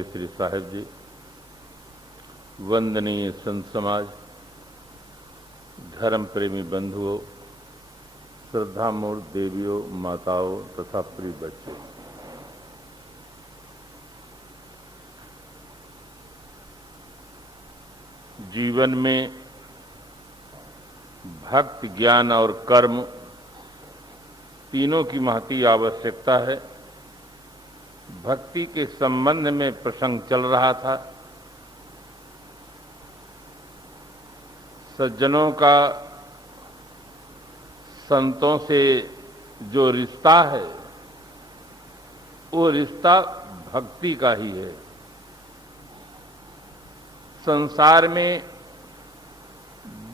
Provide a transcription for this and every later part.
मोटे श्री साहिब जी, वंदनीय संत समाज, धर्म प्रेमी बंधुओं, श्रद्धामूर्त देवियों, माताओं तथा प्रिय बच्चों, जीवन में भक्ति, ज्ञान और कर्म तीनों की महती आवश्यकता है। भक्ति के संबंध में प्रसंग चल रहा था। सज्जनों का संतों से जो रिश्ता है वो रिश्ता भक्ति का ही है। संसार में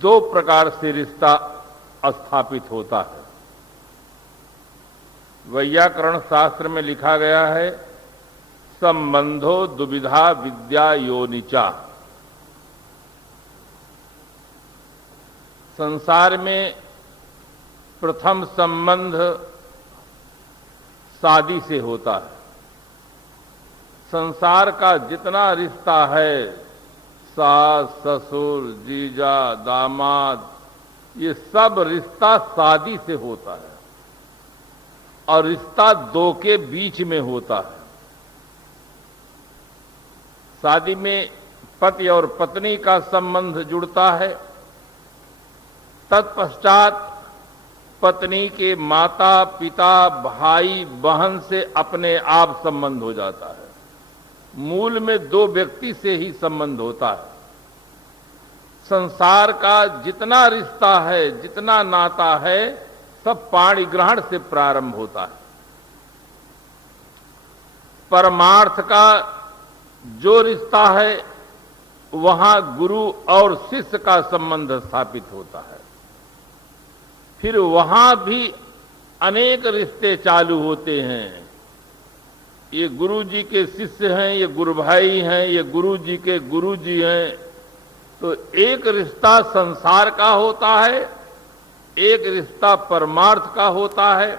दो प्रकार से रिश्ता स्थापित होता है। वैयाकरण शास्त्र में लिखा गया है, संबंधो दुविधा विद्या योनिचा। संसार में प्रथम संबंध शादी से होता है। संसार का जितना रिश्ता है, सास, ससुर, जीजा, दामाद, ये सब रिश्ता शादी से होता है और रिश्ता दो के बीच में होता है। शादी में पति और पत्नी का संबंध जुड़ता है। तत्पश्चात पत्नी के माता पिता भाई बहन से अपने आप संबंध हो जाता है। मूल में दो व्यक्ति से ही संबंध होता है। संसार का जितना रिश्ता है, जितना नाता है, सब पाणी ग्रहण से प्रारंभ होता है। परमार्थ का जो रिश्ता है वहां गुरु और शिष्य का संबंध स्थापित होता है। फिर वहां भी अनेक रिश्ते चालू होते हैं। ये गुरु जी के शिष्य हैं, ये गुरु भाई हैं, ये गुरु जी के गुरु जी हैं। तो एक रिश्ता संसार का होता है, एक रिश्ता परमार्थ का होता है।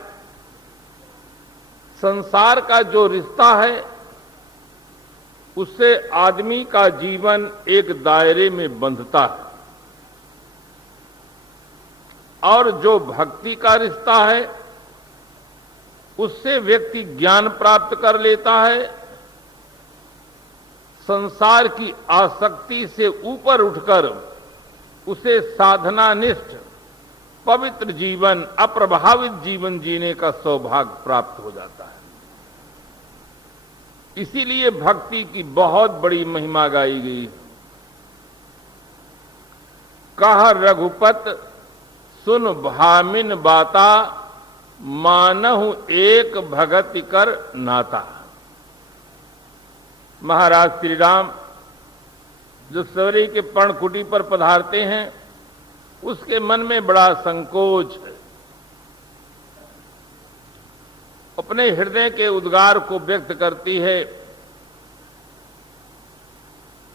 संसार का जो रिश्ता है उससे आदमी का जीवन एक दायरे में बंधता है, और जो भक्ति का रिश्ता है उससे व्यक्ति ज्ञान प्राप्त कर लेता है। संसार की आसक्ति से ऊपर उठकर उसे साधनानिष्ठ पवित्र जीवन, अप्रभावित जीवन जीने का सौभाग्य प्राप्त हो जाता है। इसीलिए भक्ति की बहुत बड़ी महिमा गाई गई। कह रघुपत सुन भामिन बाता, मानहु एक भगति कर नाता। महाराज श्री राम जो सवरी के पर्णकुटी पर पधारते हैं, उसके मन में बड़ा संकोच है। अपने हृदय के उद्गार को व्यक्त करती है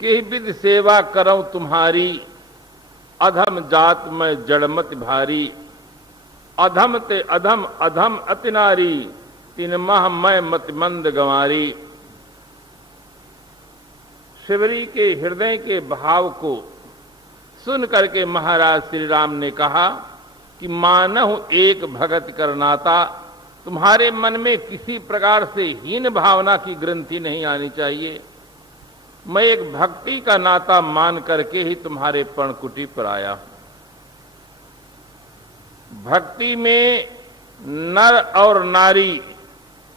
कि विधि सेवा करऊं तुम्हारी, अधम जात में जड़मत भारी। अधम ते अधम अधम अति नारी, तीन माह मैं मत मंद गंवारी। शिवरी के हृदय के भाव को सुन करके महाराज श्री राम ने कहा कि मानहु एक भगत कर नाता। तुम्हारे मन में किसी प्रकार से हीन भावना की ग्रंथि नहीं आनी चाहिए। मैं एक भक्ति का नाता मान करके ही तुम्हारे पर्णकुटी पर आया। भक्ति में नर और नारी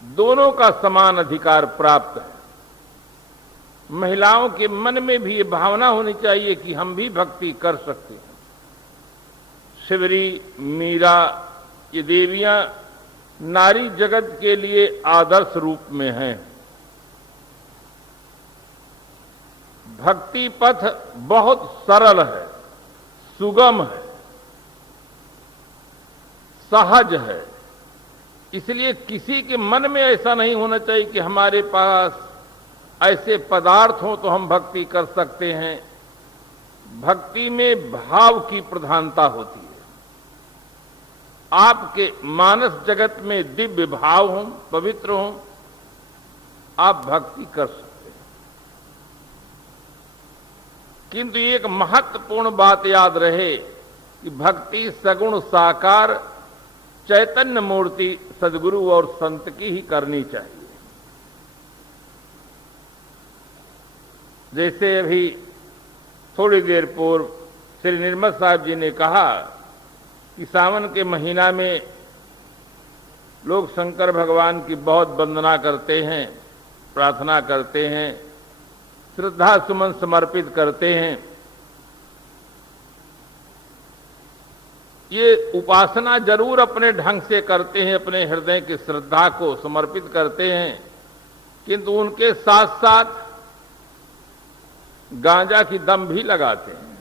दोनों का समान अधिकार प्राप्त है। महिलाओं के मन में भी ये भावना होनी चाहिए कि हम भी भक्ति कर सकते हैं। शिवरी, मीरा, ये देवियां नारी जगत के लिए आदर्श रूप में हैं। भक्ति पथ बहुत सरल है, सुगम है, सहज है। इसलिए किसी के मन में ऐसा नहीं होना चाहिए कि हमारे पास ऐसे पदार्थ हो तो हम भक्ति कर सकते हैं। भक्ति में भाव की प्रधानता होती है। आपके मानस जगत में दिव्य भाव हो, पवित्र हो, आप भक्ति कर सकते हैं। किंतु एक महत्वपूर्ण बात याद रहे कि भक्ति सगुण साकार चैतन्य मूर्ति सदगुरु और संत की ही करनी चाहिए। जैसे अभी थोड़ी देर पूर्व श्री निर्मल साहब जी ने कहा कि सावन के महीना में लोग शंकर भगवान की बहुत वंदना करते हैं, प्रार्थना करते हैं, श्रद्धा सुमन समर्पित करते हैं। ये उपासना जरूर अपने ढंग से करते हैं, अपने हृदय की श्रद्धा को समर्पित करते हैं, किंतु उनके साथ साथ गांजा की दम भी लगाते हैं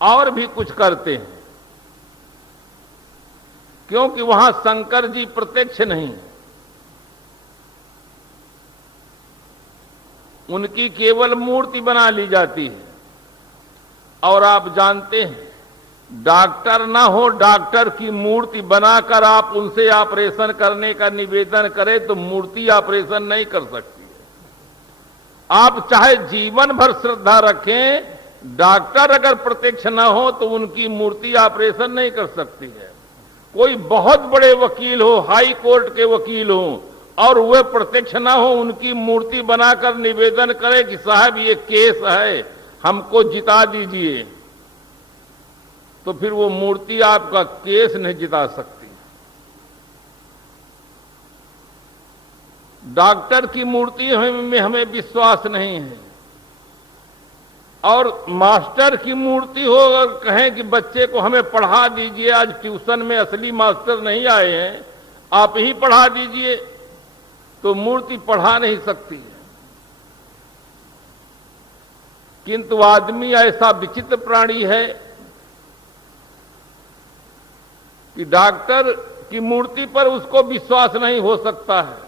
और भी कुछ करते हैं, क्योंकि वहां शंकर जी प्रत्यक्ष नहीं, उनकी केवल मूर्ति बना ली जाती है। और आप जानते हैं, डॉक्टर ना हो, डॉक्टर की मूर्ति बनाकर आप उनसे ऑपरेशन करने का निवेदन करें तो मूर्ति ऑपरेशन नहीं कर सकती है। आप चाहे जीवन भर श्रद्धा रखें, डॉक्टर अगर प्रत्यक्ष ना हो तो उनकी मूर्ति ऑपरेशन नहीं कर सकती है। कोई बहुत बड़े वकील हो, हाई कोर्ट के वकील हो, और वे प्रत्यक्ष ना हो, उनकी मूर्ति बनाकर निवेदन करे कि साहब ये केस है, हमको जिता दीजिए, तो फिर वो मूर्ति आपका केस नहीं जिता सकती। डॉक्टर की मूर्ति में हमें विश्वास नहीं है, और मास्टर की मूर्ति हो और कहें कि बच्चे को हमें पढ़ा दीजिए, आज ट्यूशन में असली मास्टर नहीं आए हैं, आप ही पढ़ा दीजिए, तो मूर्ति पढ़ा नहीं सकती है। किंतु आदमी ऐसा विचित्र प्राणी है कि डॉक्टर की मूर्ति पर उसको विश्वास नहीं हो सकता है,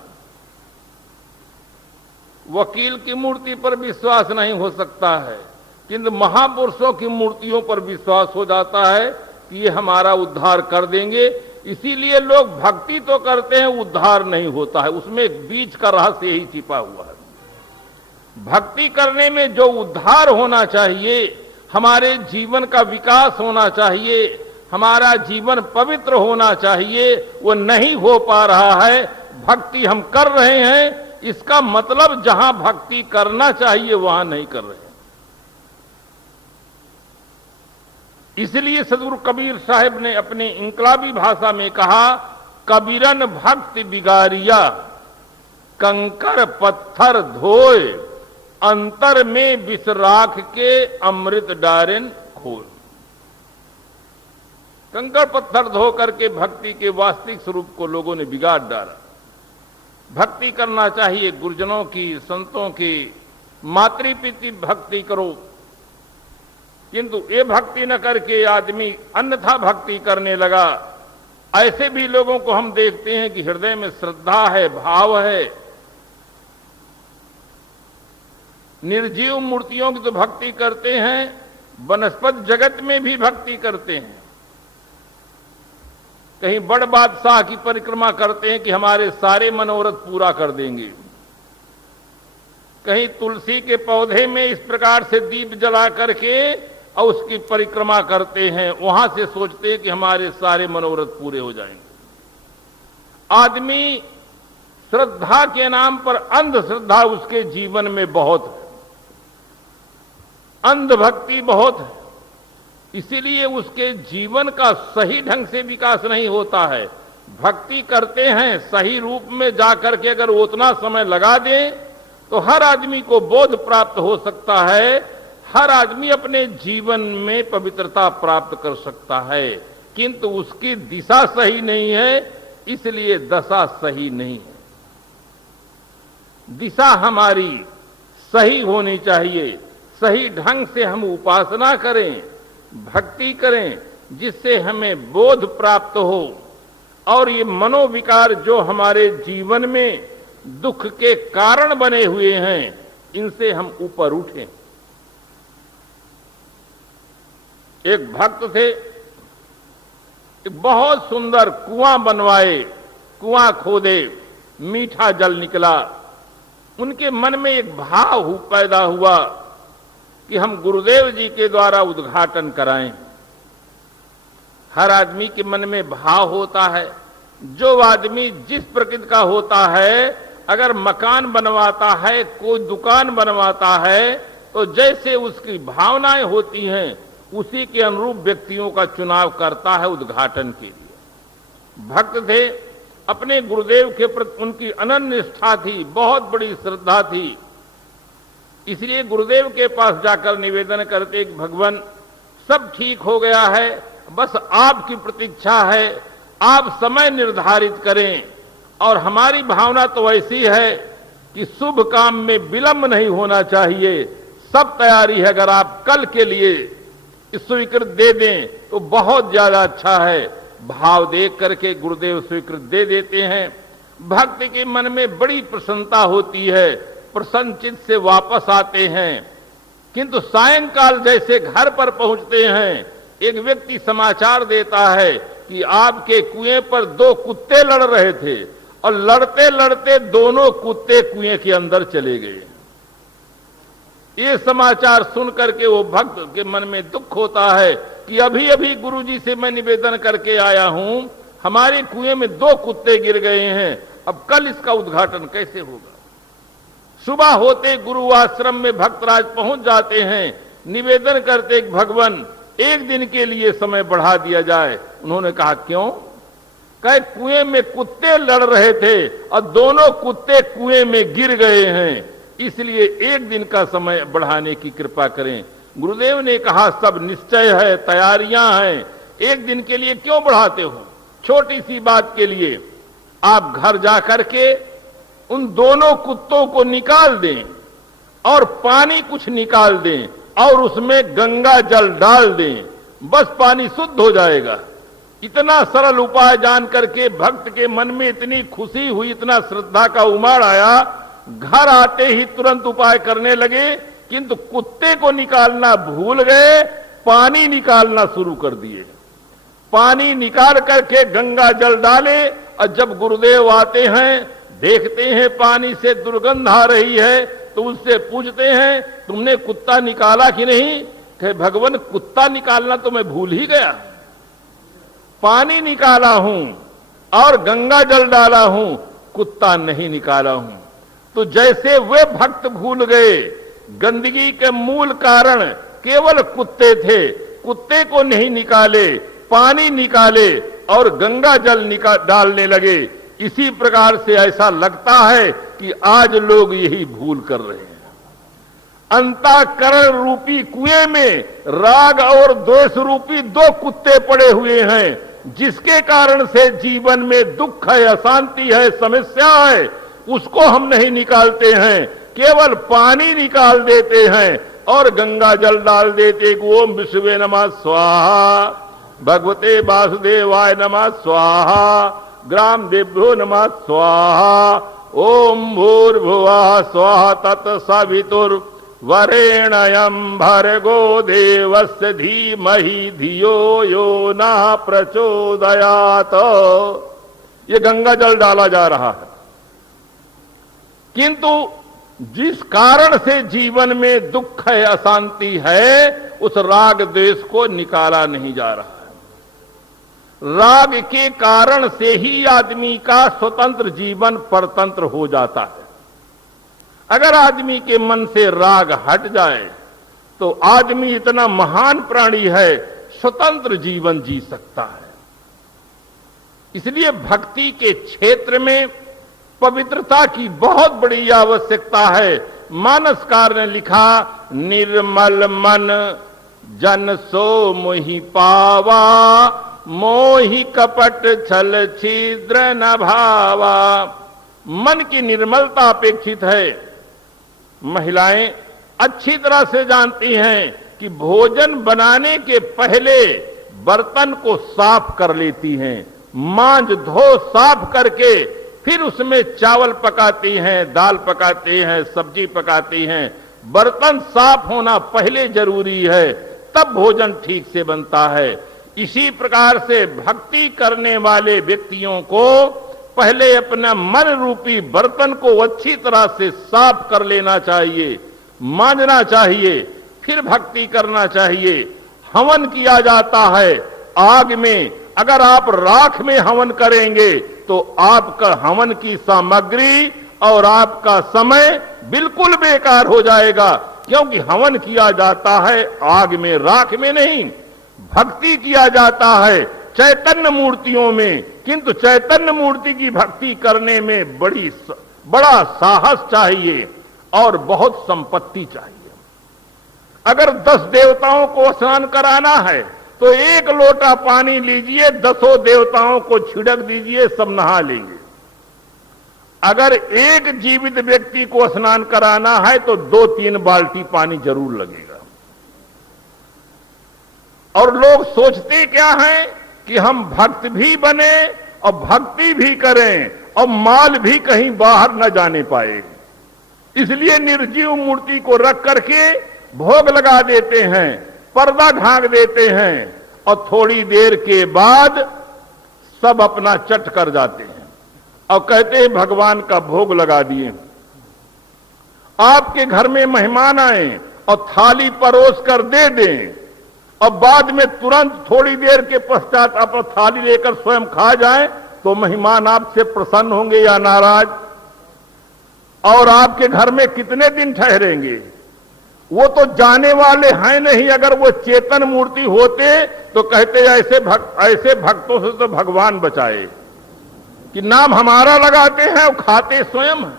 वकील की मूर्ति पर विश्वास नहीं हो सकता है, किंतु महापुरुषों की मूर्तियों पर विश्वास हो जाता है कि ये हमारा उद्धार कर देंगे। इसीलिए लोग भक्ति तो करते हैं, उद्धार नहीं होता है। उसमें एक बीच का रहस्य यही छिपा हुआ है। भक्ति करने में जो उद्धार होना चाहिए, हमारे जीवन का विकास होना चाहिए, हमारा जीवन पवित्र होना चाहिए, वो नहीं हो पा रहा है। भक्ति हम कर रहे हैं, इसका मतलब जहां भक्ति करना चाहिए वहां नहीं कर रहे हैं। इसलिए सदगुरु कबीर साहब ने अपने इंकलाबी भाषा में कहा, कबीरन भक्ति बिगारिया, कंकर पत्थर धोए, अंतर में विष राख के अमृत डारेन खोल। कंकर पत्थर धो करके भक्ति के वास्तविक स्वरूप को लोगों ने बिगाड़ डाला। भक्ति करना चाहिए गुरुजनों की, संतों की, मातृपितृ भक्ति करो, किंतु ये भक्ति न करके आदमी अन्यथा भक्ति करने लगा। ऐसे भी लोगों को हम देखते हैं कि हृदय में श्रद्धा है, भाव है, निर्जीव मूर्तियों की तो भक्ति करते हैं, वनस्पत जगत में भी भक्ति करते हैं। कहीं बड़ बादशाह की परिक्रमा करते हैं कि हमारे सारे मनोरथ पूरा कर देंगे, कहीं तुलसी के पौधे में इस प्रकार से दीप जला करके और उसकी परिक्रमा करते हैं, वहां से सोचते हैं कि हमारे सारे मनोरथ पूरे हो जाएंगे। आदमी श्रद्धा के नाम पर अंधश्रद्धा उसके जीवन में बहुत है, अंधभक्ति बहुत है, इसीलिए उसके जीवन का सही ढंग से विकास नहीं होता है। भक्ति करते हैं, सही रूप में जाकर के अगर उतना समय लगा दें तो हर आदमी को बोध प्राप्त हो सकता है, हर आदमी अपने जीवन में पवित्रता प्राप्त कर सकता है, किंतु उसकी दिशा सही नहीं है, इसलिए दशा सही नहीं है। दिशा हमारी सही होनी चाहिए, सही ढंग से हम उपासना करें, भक्ति करें, जिससे हमें बोध प्राप्त हो और ये मनोविकार जो हमारे जीवन में दुख के कारण बने हुए हैं, इनसे हम ऊपर उठें। एक भक्त थे, एक बहुत सुंदर कुआं बनवाए, कुआं खोदे, मीठा जल निकला। उनके मन में एक भाव पैदा हुआ कि हम गुरुदेव जी के द्वारा उद्घाटन कराएं। हर आदमी के मन में भाव होता है। जो आदमी जिस प्रकृति का होता है, अगर मकान बनवाता है, कोई दुकान बनवाता है, तो जैसे उसकी भावनाएं होती हैं उसी के अनुरूप व्यक्तियों का चुनाव करता है उद्घाटन के लिए। भक्त थे, अपने गुरुदेव के प्रति उनकी अनन्य निष्ठा थी, बहुत बड़ी श्रद्धा थी। इसलिए गुरुदेव के पास जाकर निवेदन करते कि भगवान सब ठीक हो गया है, बस आपकी प्रतीक्षा है, आप समय निर्धारित करें। और हमारी भावना तो ऐसी है कि शुभ काम में विलंब नहीं होना चाहिए, सब तैयारी है। अगर आप कल के लिए स्वीकृत दे दें तो बहुत ज्यादा अच्छा है। भाव देख करके गुरुदेव स्वीकृत दे देते हैं। भक्त के मन में बड़ी प्रसन्नता होती है, प्रसन्न चित्त से वापस आते हैं। किंतु सायंकाल जैसे घर पर पहुंचते हैं, एक व्यक्ति समाचार देता है कि आपके कुएं पर 2 कुत्ते लड़ रहे थे और लड़ते लड़ते दोनों कुत्ते कुएं के अंदर चले गए। ये समाचार सुनकर के वो भक्त के मन में दुख होता है कि अभी अभी गुरुजी से मैं निवेदन करके आया हूं, हमारे कुएं में 2 कुत्ते गिर गए हैं, अब कल इसका उद्घाटन कैसे होगा। सुबह होते गुरु आश्रम में भक्तराज पहुंच जाते हैं, निवेदन करते भगवान एक दिन के लिए समय बढ़ा दिया जाए। उन्होंने कहा क्यों? कहे कुएं में कुत्ते लड़ रहे थे और दोनों कुत्ते कुएं में गिर गए हैं, इसलिए एक दिन का समय बढ़ाने की कृपा करें। गुरुदेव ने कहा सब निश्चय है, तैयारियां हैं, एक दिन के लिए क्यों बढ़ाते हो? छोटी सी बात के लिए आप घर जाकर के उन दोनों कुत्तों को निकाल दें और पानी कुछ निकाल दें और उसमें गंगा जल डाल दें, बस पानी शुद्ध हो जाएगा। इतना सरल उपाय जान करके भक्त के मन में इतनी खुशी हुई, इतना श्रद्धा का उमड़ आया, घर आते ही तुरंत उपाय करने लगे, किंतु कुत्ते को निकालना भूल गए, पानी निकालना शुरू कर दिए। पानी निकाल करके गंगा जल डाले और जब गुरुदेव आते हैं, देखते हैं पानी से दुर्गंध आ रही है, तो उससे पूछते हैं तुमने कुत्ता निकाला कि नहीं? कहे भगवान कुत्ता निकालना तो मैं भूल ही गया, पानी निकाला हूं और गंगा जल डाला हूं, कुत्ता नहीं निकाला हूं। तो जैसे वे भक्त भूल गए, गंदगी के मूल कारण केवल कुत्ते थे, कुत्ते को नहीं निकाले, पानी निकाले और गंगा जल डालने लगे। इसी प्रकार से ऐसा लगता है कि आज लोग यही भूल कर रहे हैं। अंतःकरण रूपी कुएं में राग और द्वेष रूपी 2 कुत्ते पड़े हुए हैं, जिसके कारण से जीवन में दुख है, अशांति है, समस्या है, उसको हम नहीं निकालते हैं, केवल पानी निकाल देते हैं और गंगा जल डाल देते। ओम विष्णुवे नमः स्वाहा, भगवते वासुदेवाय नमः स्वाहा, ग्राम देव्यो नमः स्वाहा, ओम भूर्भुवः स्वाहा तत्सवितुर्वरेण्यं भर्गो देवस्य धीमहि धियो यो नः प्रचोदयात्। ये गंगा जल डाला जा रहा है, किंतु जिस कारण से जीवन में दुख है, अशांति है, उस राग द्वेष को निकाला नहीं जा रहा है। राग के कारण से ही आदमी का स्वतंत्र जीवन परतंत्र हो जाता है। अगर आदमी के मन से राग हट जाए तो आदमी इतना महान प्राणी है, स्वतंत्र जीवन जी सकता है। इसलिए भक्ति के क्षेत्र में पवित्रता की बहुत बड़ी आवश्यकता है। मानसकार ने लिखा, निर्मल मन जन सो मोहि पावा, मोहि कपट छल छिद्र न भावा। मन की निर्मलता अपेक्षित है। महिलाएं अच्छी तरह से जानती हैं कि भोजन बनाने के पहले बर्तन को साफ कर लेती हैं, मांज धो साफ करके फिर उसमें चावल पकाती हैं, दाल पकाती हैं, सब्जी पकाती हैं। बर्तन साफ होना पहले जरूरी है, तब भोजन ठीक से बनता है। इसी प्रकार से भक्ति करने वाले व्यक्तियों को पहले अपना मन रूपी बर्तन को अच्छी तरह से साफ कर लेना चाहिए, मांजना चाहिए, फिर भक्ति करना चाहिए। हवन किया जाता है आग में, अगर आप राख में हवन करेंगे तो आपका हवन की सामग्री और आपका समय बिल्कुल बेकार हो जाएगा, क्योंकि हवन किया जाता है आग में, राख में नहीं। भक्ति किया जाता है चैतन्य मूर्तियों में, किंतु चैतन्य मूर्ति की भक्ति करने में बड़ा साहस चाहिए और बहुत संपत्ति चाहिए। अगर 10 देवताओं को स्नान कराना है तो 1 लोटा पानी लीजिए, 10 देवताओं को छिड़क दीजिए, सब नहा लेंगे। अगर एक जीवित व्यक्ति को स्नान कराना है तो 2-3 बाल्टी पानी जरूर लगेगा। और लोग सोचते क्या है कि हम भक्त भी बने और भक्ति भी करें और माल भी कहीं बाहर न जाने पाए, इसलिए निर्जीव मूर्ति को रख करके भोग लगा देते हैं, पर्दा ढांक देते हैं और थोड़ी देर के बाद सब अपना चट कर जाते हैं और कहते हैं भगवान का भोग लगा दिए। आपके घर में मेहमान आए और थाली परोस कर दे दें और बाद में तुरंत थोड़ी देर के पश्चात आप थाली लेकर स्वयं खा जाएं, तो मेहमान आपसे प्रसन्न होंगे या नाराज? और आपके घर में कितने दिन ठहरेंगे? वो तो जाने वाले हैं नहीं। अगर वो चेतन मूर्ति होते तो कहते ऐसे भक्तों से तो भगवान बचाए कि नाम हमारा लगाते हैं और खाते स्वयं हैं।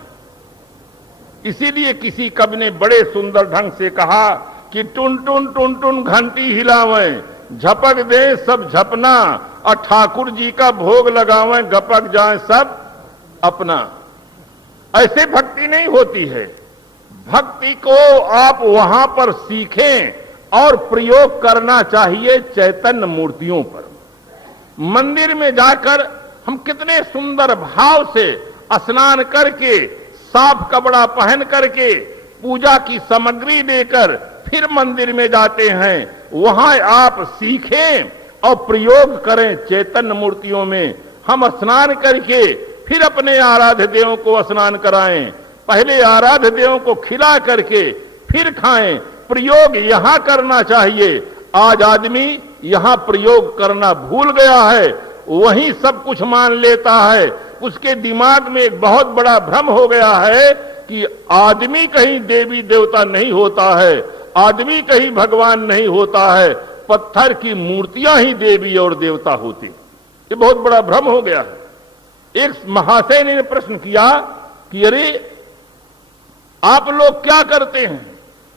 इसीलिए किसी कवि ने बड़े सुंदर ढंग से कहा कि टुन टुन टुन टुन घंटी हिलावें, झपक दे सब झपना, और ठाकुर जी का भोग लगावें, गपक जाए सब अपना। ऐसे भक्ति नहीं होती है। भक्ति को आप वहां पर सीखें और प्रयोग करना चाहिए चैतन्य मूर्तियों पर। मंदिर में जाकर हम कितने सुंदर भाव से स्नान करके, साफ कपड़ा पहन करके, पूजा की सामग्री लेकर फिर मंदिर में जाते हैं। वहां आप सीखें और प्रयोग करें चैतन्य मूर्तियों में। हम स्नान करके फिर अपने आराध्य देवों को स्नान कराएं, पहले आराध्य देवों को खिला करके फिर खाएं। प्रयोग यहां करना चाहिए। आज आदमी यहां प्रयोग करना भूल गया है, वहीं सब कुछ मान लेता है। उसके दिमाग में एक बहुत बड़ा भ्रम हो गया है कि आदमी कहीं देवी देवता नहीं होता है, आदमी कहीं भगवान नहीं होता है, पत्थर की मूर्तियां ही देवी और देवता होती। ये बहुत बड़ा भ्रम हो गया है। एक महाशय ने प्रश्न किया कि अरे आप लोग क्या करते हैं?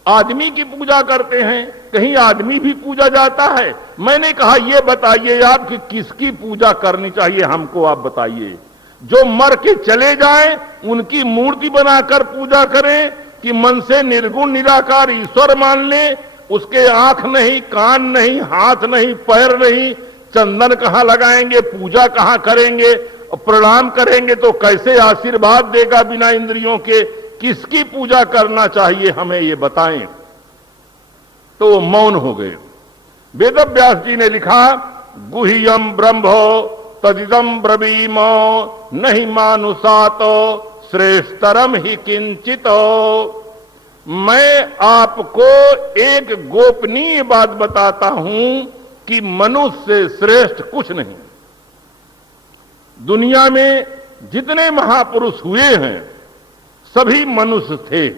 आदमी की पूजा करते हैं, कहीं आदमी भी पूजा जाता है? मैंने कहा ये बताइए आप कि किसकी पूजा करनी चाहिए, हमको आप बताइए। जो मर के चले जाएं उनकी मूर्ति बनाकर पूजा करें कि मन से निर्गुण निराकार ईश्वर मान लें? उसके आंख नहीं, कान नहीं, हाथ नहीं, पैर नहीं, चंदन कहां लगाएंगे, पूजा कहां करेंगे, प्रणाम करेंगे तो कैसे आशीर्वाद देगा बिना इंद्रियों के? किसकी पूजा करना चाहिए हमें ये बताएं। तो वो मौन हो गए। वेदव्यास जी ने लिखा, गुह्यम ब्रह्मो तदिदम ब्रवीमो नहीं मानुषातो श्रेष्ठतरम ही किंचितो। मैं आपको एक गोपनीय बात बताता हूं कि मनुष्य से श्रेष्ठ कुछ नहीं। दुनिया में जितने महापुरुष हुए हैं सभी मनुष्य थे।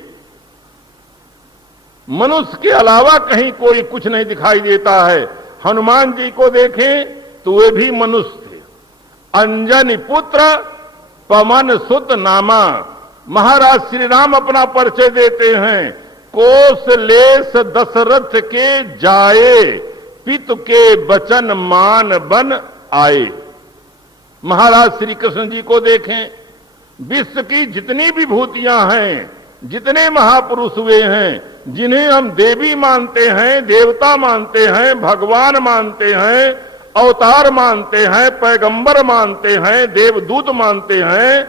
मनुष्य के अलावा कहीं कोई कुछ नहीं दिखाई देता है। हनुमान जी को देखें तो वे भी मनुष्य थे। अंजनी पुत्र पवन सुत नामा। महाराज श्री राम अपना परिचय देते हैं, कोसलेस दशरथ के जाए, पितु के बचन मान बन आए। महाराज श्री कृष्ण जी को देखें, विश्व की जितनी विभूतियां हैं, जितने महापुरुष हुए हैं, जिन्हें हम देवी मानते हैं, देवता मानते हैं, भगवान मानते हैं, अवतार मानते हैं, पैगंबर मानते हैं, देवदूत मानते हैं,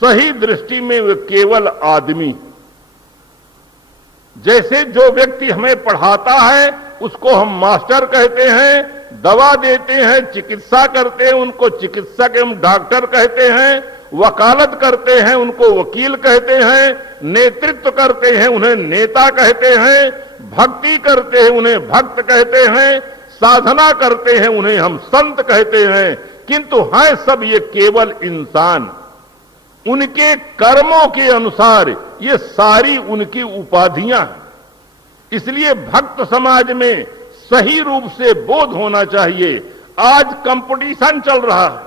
सही दृष्टि में वे केवल आदमी। जैसे जो व्यक्ति हमें पढ़ाता है उसको हम मास्टर कहते हैं, दवा देते हैं, चिकित्सा करते हैं उनको चिकित्सक एवं डॉक्टर कहते हैं, वकालत करते हैं उनको वकील कहते हैं, नेतृत्व करते हैं उन्हें नेता कहते हैं, भक्ति करते हैं उन्हें भक्त कहते हैं, साधना करते हैं उन्हें हम संत कहते हैं, किंतु हैं सब ये केवल इंसान। उनके कर्मों के अनुसार ये सारी उनकी उपाधियां हैं। इसलिए भक्त समाज में सही रूप से बोध होना चाहिए। आज कंपटीशन चल रहा है,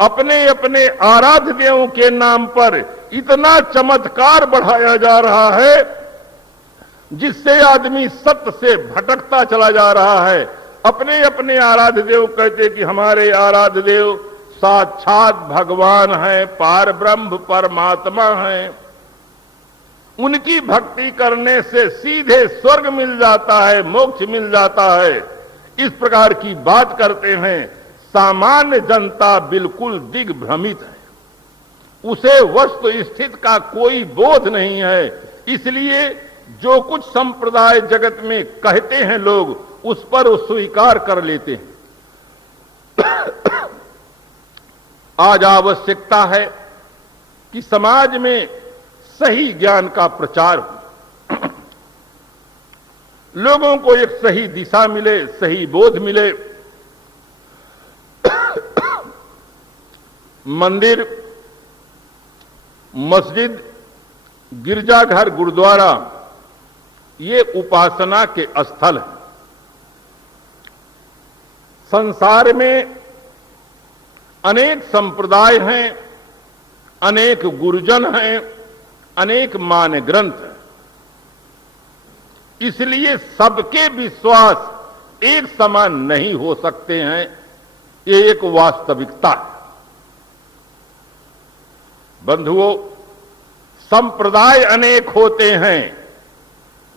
अपने अपने आराध्य देवों के नाम पर इतना चमत्कार बढ़ाया जा रहा है जिससे आदमी सत्य से भटकता चला जा रहा है। अपने अपने आराध्य देव कहते कि हमारे आराध्य देव साक्षात भगवान है, पार ब्रह्म परमात्मा है, उनकी भक्ति करने से सीधे स्वर्ग मिल जाता है, मोक्ष मिल जाता है, इस प्रकार की बात करते हैं। सामान्य जनता बिल्कुल दिग्भ्रमित है, उसे वस्तु स्थिति का कोई बोध नहीं है। इसलिए जो कुछ संप्रदाय जगत में कहते हैं लोग उस पर वो स्वीकार कर लेते हैं। आज आवश्यकता है कि समाज में सही ज्ञान का प्रचार हो, लोगों को एक सही दिशा मिले, सही बोध मिले। मंदिर, मस्जिद, गिरजाघर, गुरुद्वारा ये उपासना के स्थल हैं। संसार में अनेक संप्रदाय हैं, अनेक गुरुजन हैं, अनेक मान्य ग्रंथ हैं। इसलिए सबके विश्वास एक समान नहीं हो सकते हैं, ये एक वास्तविकता है। बंधुओं, संप्रदाय अनेक होते हैं,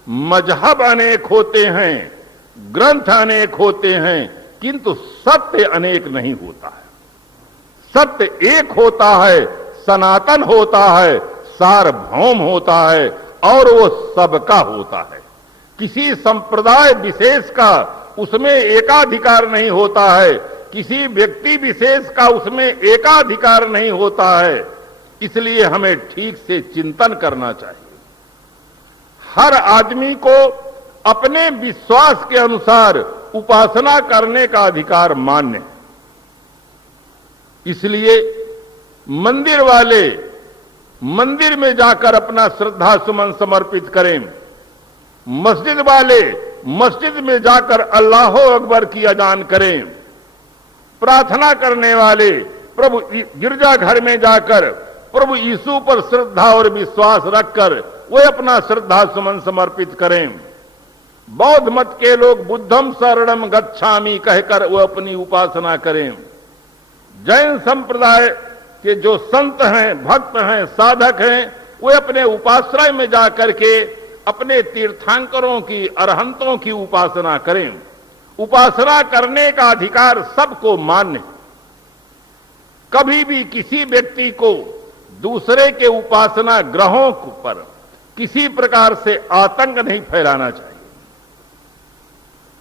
मजहब अनेक होते हैं, ग्रंथ अनेक होते हैं, किंतु सत्य अनेक नहीं होता है। सत्य एक होता है, सनातन होता है, सार्वभौम होता है और वो सबका होता है। किसी संप्रदाय विशेष का उसमें एकाधिकार नहीं होता है, किसी व्यक्ति विशेष का उसमें एकाधिकार नहीं होता है। इसलिए हमें ठीक से चिंतन करना चाहिए। हर आदमी को अपने विश्वास के अनुसार उपासना करने का अधिकार मान्य है। इसलिए मंदिर वाले मंदिर में जाकर अपना श्रद्धा सुमन समर्पित करें, मस्जिद वाले मस्जिद में जाकर अल्लाह अकबर की अजान करें, प्रार्थना करने वाले प्रभु गिरजाघर में जाकर प्रभु यीशु पर श्रद्धा और विश्वास रखकर वे अपना श्रद्धा सुमन समर्पित करें। बौद्ध मत के लोग बुद्धम शरणम गच्छामि कहकर वो अपनी उपासना करें। जैन संप्रदाय के जो संत हैं, भक्त हैं, साधक हैं, वे अपने उपाश्रय में जाकर के अपने तीर्थंकरों की, अरहंतों की उपासना करें। उपासना करने का अधिकार सबको मान्य है। कभी भी किसी व्यक्ति को दूसरे के उपासना ग्रहों पर किसी प्रकार से आतंक नहीं फैलाना चाहिए।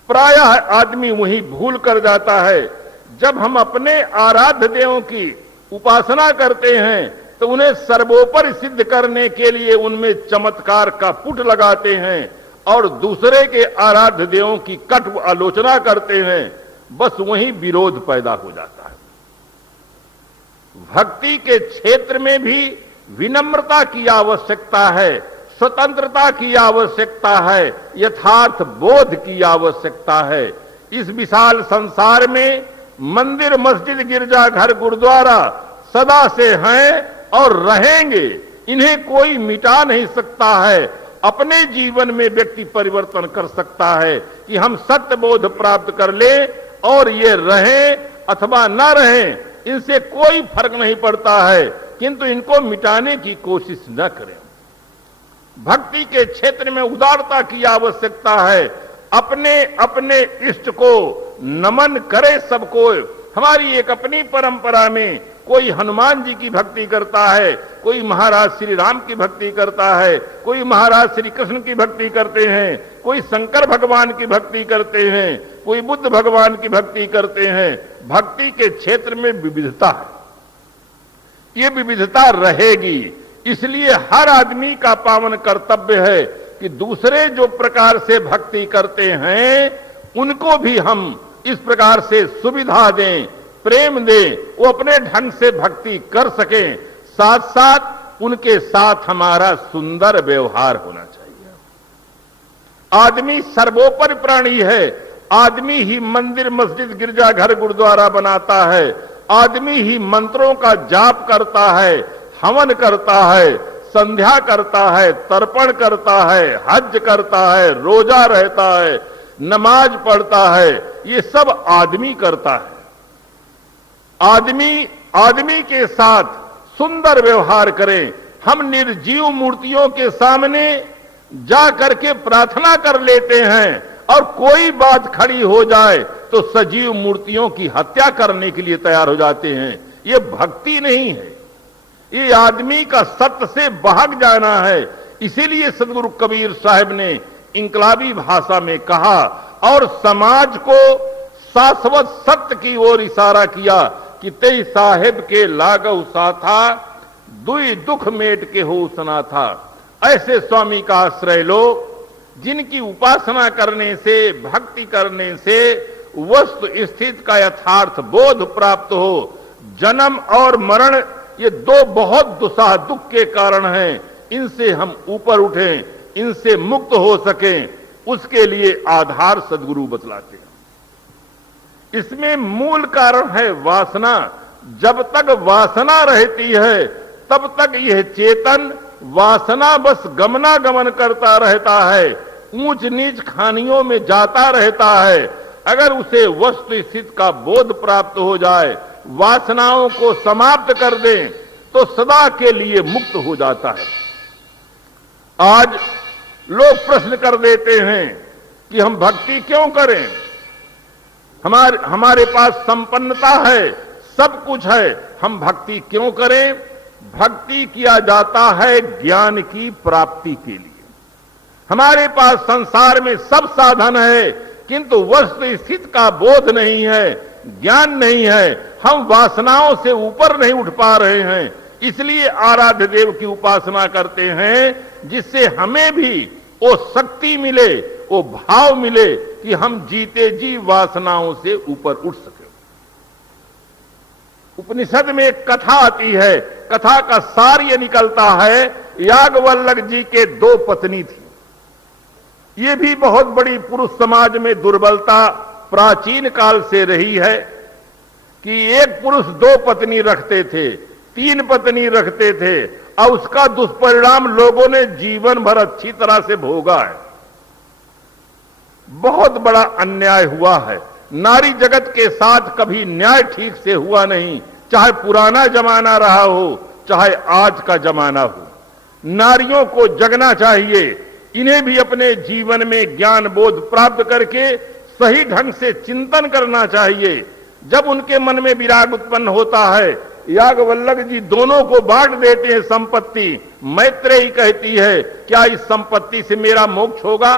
प्रायः आदमी वही भूल कर जाता है, जब हम अपने आराध्य देवों की उपासना करते हैं तो उन्हें सर्वोपरि सिद्ध करने के लिए उनमें चमत्कार का पुट लगाते हैं और दूसरे के आराध्य देवों की कटु आलोचना करते हैं। बस वहीं विरोध पैदा हो जाता है। भक्ति के क्षेत्र में भी विनम्रता की आवश्यकता है, स्वतंत्रता की आवश्यकता है, यथार्थ बोध की आवश्यकता है। इस विशाल संसार में मंदिर, मस्जिद, गिरजाघर, गुरुद्वारा सदा से हैं और रहेंगे। इन्हें कोई मिटा नहीं सकता है। अपने जीवन में व्यक्ति परिवर्तन कर सकता है कि हम सत्य बोध प्राप्त कर ले और ये रहें अथवा न रहें, इनसे कोई फर्क नहीं पड़ता है, किंतु इनको मिटाने की कोशिश न करें। भक्ति के क्षेत्र में उदारता की आवश्यकता है। अपने अपने इष्ट को नमन करे सबको। हमारी एक अपनी परंपरा में कोई हनुमान जी की भक्ति करता है, कोई महाराज श्री राम की भक्ति करता है, कोई महाराज श्री कृष्ण की भक्ति करते हैं, कोई शंकर भगवान की भक्ति करते हैं, कोई बुद्ध भगवान की भक्ति करते हैं। भक्ति के क्षेत्र में विविधता है, ये विविधता रहेगी। इसलिए हर आदमी का पावन कर्तव्य है कि दूसरे जो प्रकार से भक्ति करते हैं उनको भी हम इस प्रकार से सुविधा दें, प्रेम दें, वो अपने ढंग से भक्ति कर सकें, साथ साथ उनके साथ हमारा सुंदर व्यवहार होना चाहिए। आदमी सर्वोपरि प्राणी है। आदमी ही मंदिर, मस्जिद, गिरजाघर, गुरुद्वारा बनाता है। आदमी ही मंत्रों का जाप करता है, हवन करता है, संध्या करता है, तर्पण करता है, हज करता है, रोजा रहता है, नमाज पढ़ता है। ये सब आदमी करता है। आदमी के साथ सुंदर व्यवहार करें। हम निर्जीव मूर्तियों के सामने जा करके प्रार्थना कर लेते हैं और कोई बात खड़ी हो जाए तो सजीव मूर्तियों की हत्या करने के लिए तैयार हो जाते हैं। ये भक्ति नहीं है, ये आदमी का सत्य से भाग जाना है। इसीलिए सदगुरु कबीर साहब ने इंकलाबी भाषा में कहा और समाज को शाश्वत सत्य की ओर इशारा किया कि तेई साहेब के लागव साथा, दुई दुख मेट के हो सना था। ऐसे स्वामी का आश्रय लो जिनकी उपासना करने से, भक्ति करने से वस्तु स्थिति का यथार्थ बोध प्राप्त हो। जन्म और मरण ये दो बहुत दुस्साह दुख के कारण हैं। इनसे हम ऊपर उठें, इनसे मुक्त हो सकें, उसके लिए आधार सदगुरु बतलाते हैं। इसमें मूल कारण है वासना। जब तक वासना रहती है तब तक यह चेतन वासना बस गमनागमन करता रहता है, ऊंच नीच खानियों में जाता रहता है। अगर उसे वस्तु स्थिति का बोध प्राप्त हो जाए, वासनाओं को समाप्त कर दें तो सदा के लिए मुक्त हो जाता है। आज लोग प्रश्न कर देते हैं कि हम भक्ति क्यों करें, हमारे पास संपन्नता है, सब कुछ है, हम भक्ति क्यों करें। भक्ति किया जाता है ज्ञान की प्राप्ति के लिए। हमारे पास संसार में सब साधन है किंतु वस्तु स्थिति का बोध नहीं है, ज्ञान नहीं है, हम वासनाओं से ऊपर नहीं उठ पा रहे हैं। इसलिए आराध्य देव की उपासना करते हैं जिससे हमें भी वो शक्ति मिले, वो भाव मिले कि हम जीते जी वासनाओं से ऊपर उठ सके। उपनिषद में एक कथा आती है, कथा का सार ये निकलता है, याज्ञवल्क्य जी के दो पत्नी थी। ये भी बहुत बड़ी पुरुष समाज में दुर्बलता प्राचीन काल से रही है कि एक पुरुष दो पत्नी रखते थे, तीन पत्नी रखते थे और उसका दुष्परिणाम लोगों ने जीवन भर अच्छी तरह से भोगा है। बहुत बड़ा अन्याय हुआ है। नारी जगत के साथ कभी न्याय ठीक से हुआ नहीं, चाहे पुराना जमाना रहा हो, चाहे आज का जमाना हो। नारियों को जगना चाहिए, इन्हें भी अपने जीवन में ज्ञान बोध प्राप्त करके सही ढंग से चिंतन करना चाहिए। जब उनके मन में विराग उत्पन्न होता है, याज्ञवल्क्य जी दोनों को बांट देते हैं संपत्ति। मैत्रेयी कहती है क्या इस संपत्ति से मेरा मोक्ष होगा?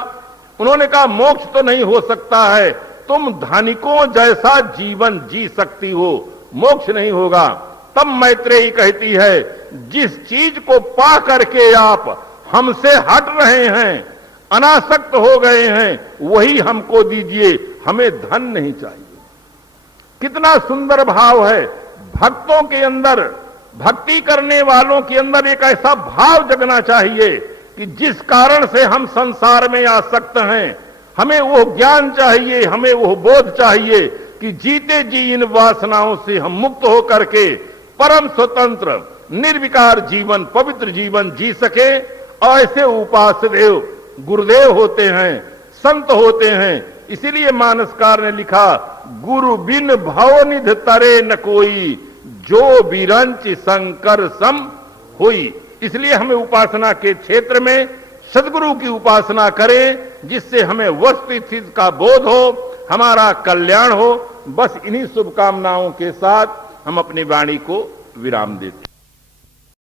उन्होंने कहा मोक्ष तो नहीं हो सकता है, तुम धनिकों जैसा जीवन जी सकती हो, मोक्ष नहीं होगा। तब मैत्रेयी कहती है जिस चीज को पा करके आप हमसे हट रहे हैं, अनासक्त हो गए हैं, वही हमको दीजिए, हमें धन नहीं चाहिए। कितना सुंदर भाव है। भक्तों के अंदर, भक्ति करने वालों के अंदर एक ऐसा भाव जगना चाहिए कि जिस कारण से हम संसार में आसक्त हैं, हमें वो ज्ञान चाहिए, हमें वो बोध चाहिए कि जीते जी इन वासनाओं से हम मुक्त होकर के परम स्वतंत्र निर्विकार जीवन, पवित्र जीवन जी सके। और ऐसे उपास्य देव गुरुदेव होते हैं, संत होते हैं। इसीलिए मानसकार ने लिखा गुरु बिन भवनिध तरे न कोई, जो बिरंच शंकर सम हुई। इसलिए हमें उपासना के क्षेत्र में सदगुरु की उपासना करें जिससे हमें वस्तु स्थिति का बोध हो, हमारा कल्याण हो। बस इन्हीं शुभकामनाओं के साथ हम अपनी वाणी को विराम देते हैं।